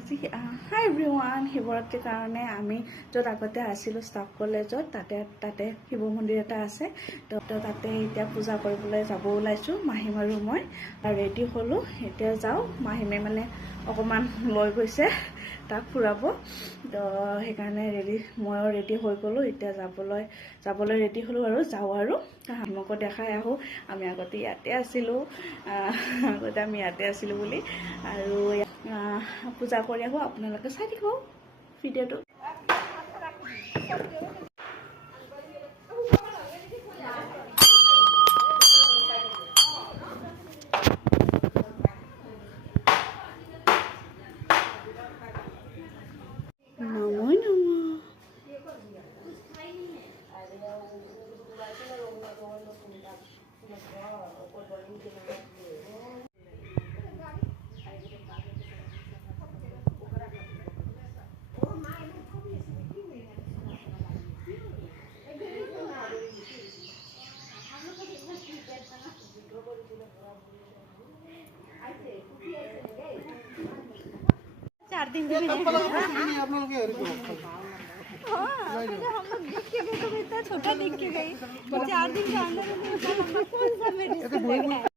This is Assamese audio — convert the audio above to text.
হাই এভৰিৱান, শিৱৰাত্ৰিৰ কাৰণে আমি য'ত আগতে আছিলোঁ ষ্টাফ কলেজত তাতে শিৱ মন্দিৰ এটা আছে। তো তাতে এতিয়া পূজা কৰিবলৈ যাব ওলাইছোঁ। মাহীম আৰু মই ৰেডি হ'লোঁ। এতিয়া যাওঁ। মাহীমে মানে অকণমান লৈ গৈছে তাক ফুৰাব। তো সেইকাৰণে ময়ো ৰেডি হৈ গ'লোঁ। এতিয়া যাবলৈ ৰেডি হ'লোঁ আৰু যাওঁ আৰু আমাকো দেখাই আহোঁ। আমি আগতে ইয়াতে আছিলোঁ বুলি আৰু পূজা কৰি আহোঁ। আপোনালোকে চাই দিব ভিডিঅ'টো। चार दिन के लिए हम लोग देख के गए तो इतना छोटा देख के गई 4 दिन के अंदर कौन सा मेडिसिन